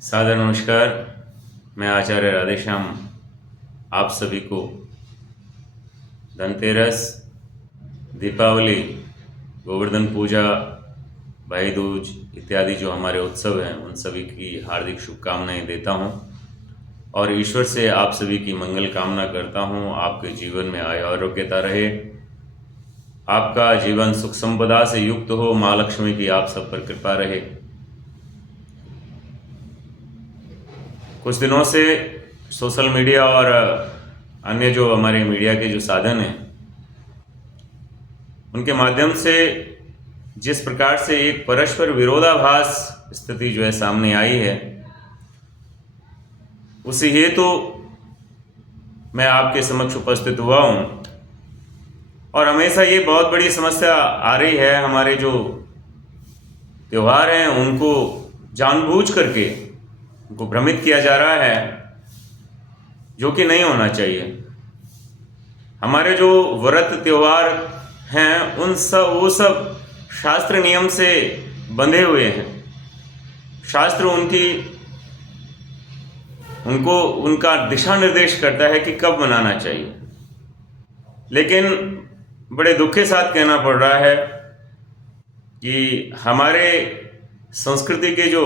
सादर नमस्कार। मैं आचार्य राधेश्याम आप सभी को धनतेरस, दीपावली, गोवर्धन पूजा, भाई दूज इत्यादि जो हमारे उत्सव हैं उन सभी की हार्दिक शुभकामनाएं देता हूं और ईश्वर से आप सभी की मंगल कामना करता हूं। आपके जीवन में आयु आरोग्यता रहे, आपका जीवन सुख संपदा से युक्त हो, माँ लक्ष्मी की आप सब पर कृपा रहे। कुछ दिनों से सोशल मीडिया और अन्य जो हमारे मीडिया के जो साधन हैं उनके माध्यम से जिस प्रकार से एक परस्पर विरोधाभास स्थिति जो है सामने आई है, उसी हेतु मैं आपके समक्ष उपस्थित हुआ हूं। और हमेशा ये बहुत बड़ी समस्या आ रही है, हमारे जो त्यौहार हैं उनको जानबूझ करके उनको भ्रमित किया जा रहा है, जो कि नहीं होना चाहिए। हमारे जो व्रत त्यौहार हैं वो सब शास्त्र नियम से बंधे हुए हैं। शास्त्र उनको उनका दिशा निर्देश करता है कि कब मनाना चाहिए। लेकिन बड़े दुख के साथ कहना पड़ रहा है कि हमारे संस्कृति के जो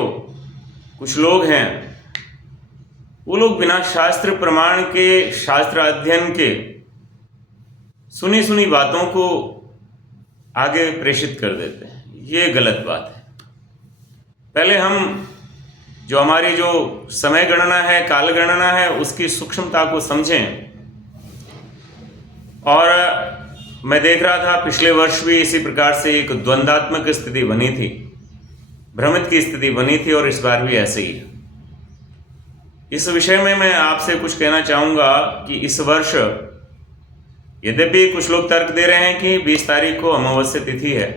कुछ लोग हैं वो लोग बिना शास्त्र प्रमाण के, शास्त्र अध्ययन के सुनी सुनी बातों को आगे प्रेषित कर देते हैं। ये गलत बात है। पहले हम जो हमारी जो समय गणना है, काल गणना है, उसकी सूक्ष्मता को समझें। और मैं देख रहा था पिछले वर्ष भी इसी प्रकार से एक द्वंद्वात्मक स्थिति बनी थी, भ्रमित की स्थिति बनी थी, और इस बार भी ऐसे ही है। इस विषय में मैं आपसे कुछ कहना चाहूँगा कि इस वर्ष यद्यपि कुछ लोग तर्क दे रहे हैं कि 20 तारीख को अमावस्या तिथि है,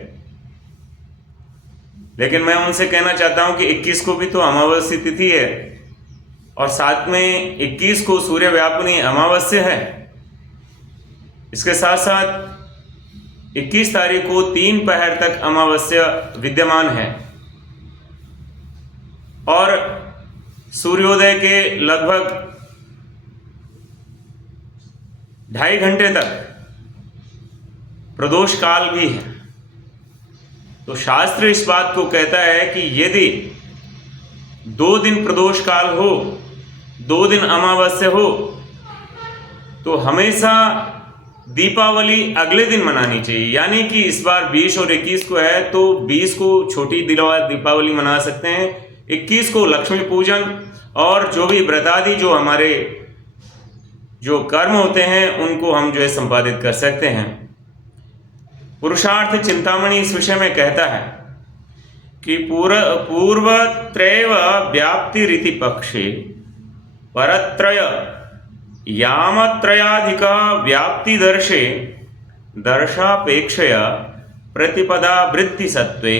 लेकिन मैं उनसे कहना चाहता हूं कि 21 को भी तो अमावस्या तिथि है और साथ में 21 को सूर्य व्यापिनी अमावस्या है। इसके साथ साथ 21 तारीख को 3 पहर तक अमावस्या विद्यमान है और सूर्योदय के लगभग 2.5 घंटे तक प्रदोष काल भी है। तो शास्त्र इस बात को कहता है कि यदि 2 दिन प्रदोष काल हो, 2 दिन अमावस्या हो, तो हमेशा दीपावली अगले दिन मनानी चाहिए। यानी कि इस बार 20 और 21 को है तो 20 को छोटी दीपावली मना सकते हैं, 21 को लक्ष्मी पूजन और जो भी व्रतादि जो हमारे जो कर्म होते हैं उनको हम जो है संपादित कर सकते हैं। पुरुषार्थ चिंतामणि इस विषय में कहता है कि पूर्वत्रैव व्याप्ति रीति पक्षे परत्रय यामत्रयाधिक व्याप्ति दर्शापेक्षया प्रतिपदा वृत्ति सत्वे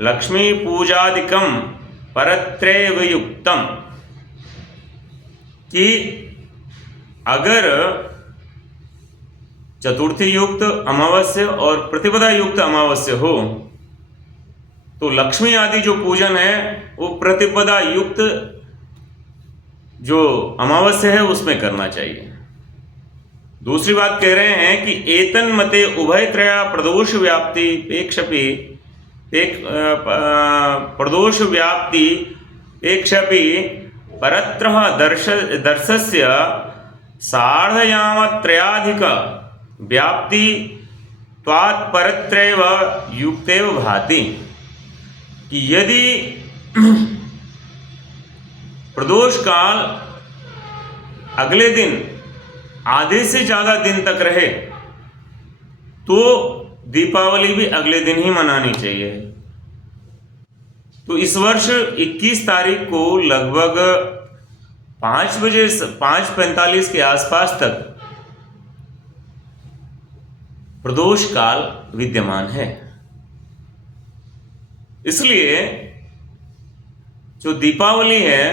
लक्ष्मी पूजादिकम परत्रैव युक्तम। कि अगर चतुर्थी युक्त अमावस्या और प्रतिपदा युक्त अमावस्या हो तो लक्ष्मी आदि जो पूजन है वो प्रतिपदा युक्त जो अमावस्या है उसमें करना चाहिए। दूसरी बात कह रहे हैं कि एतन मते उभयत्रया प्रदोष व्याप्ति प्रदोष व्याप्ति पेक्षपि परत्रः दर्शस्य सार्धयामत्रयाधिक व्याप्ति त्वात्परत्रैव युक्तैव भाति। कि यदि प्रदोष काल अगले दिन आधे से ज्यादा दिन तक रहे तो दीपावली भी अगले दिन ही मनानी चाहिए। तो इस वर्ष 21 तारीख को लगभग 5:45 के आसपास तक प्रदोष काल विद्यमान है। इसलिए जो दीपावली है,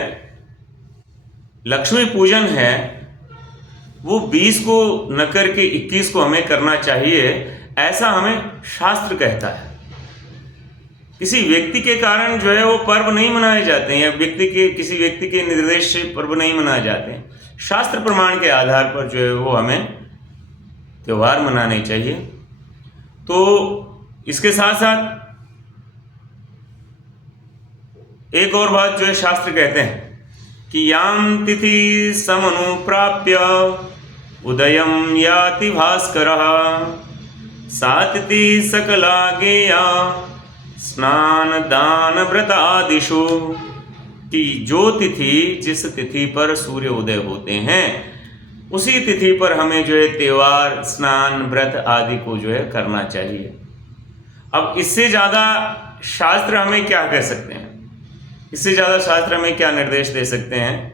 लक्ष्मी पूजन है, वो 20 को न करके 21 को हमें करना चाहिए, ऐसा हमें शास्त्र कहता है। किसी व्यक्ति के कारण जो है वो पर्व नहीं मनाए जाते हैं, या किसी व्यक्ति के निर्देश से पर्व नहीं मनाए जाते हैं। शास्त्र प्रमाण के आधार पर जो है वो हमें त्यौहार मनाने चाहिए। तो इसके साथ साथ एक और बात जो है शास्त्र कहते हैं कि याम तिथि समनुप्राप्य उदयम याति भास्करः सा तिथि सकला गेया स्नान दान व्रत आदिषु, कि जो तिथि जिस तिथि पर सूर्य उदय होते हैं उसी तिथि पर हमें जो है त्योहार, स्नान, व्रत आदि को जो है करना चाहिए। अब इससे ज़्यादा शास्त्र हमें क्या कह सकते हैं, इससे ज़्यादा शास्त्र हमें क्या निर्देश दे सकते हैं।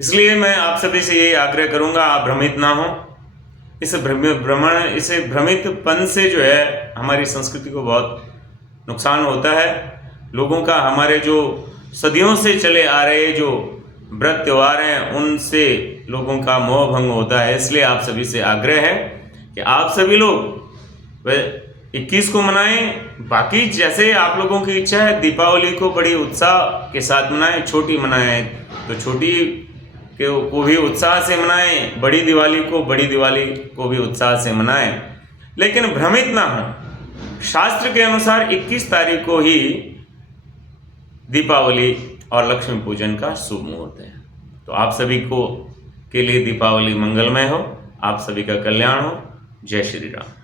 इसलिए मैं आप सभी से यही आग्रह करूँगा, आप भ्रमित ना हो। इस भ्रमितपन से जो है हमारी संस्कृति को बहुत नुकसान होता है। लोगों का, हमारे जो सदियों से चले आ रहे जो व्रत त्यौहार हैं उनसे लोगों का मोह भंग होता है। इसलिए आप सभी से आग्रह है कि आप सभी लोग 21 को मनाएं। बाकी जैसे आप लोगों की इच्छा है, दीपावली को बड़ी उत्साह के साथ मनाएं, छोटी मनाएं तो छोटी को भी उत्साह से मनाएं, बड़ी दिवाली को भी उत्साह से मनाएं, लेकिन भ्रमित ना हो। शास्त्र के अनुसार 21 तारीख को ही दीपावली और लक्ष्मी पूजन का शुभ मुहूर्त है। तो आप सभी को के लिए दीपावली मंगलमय हो, आप सभी का कल्याण हो। जय श्री राम।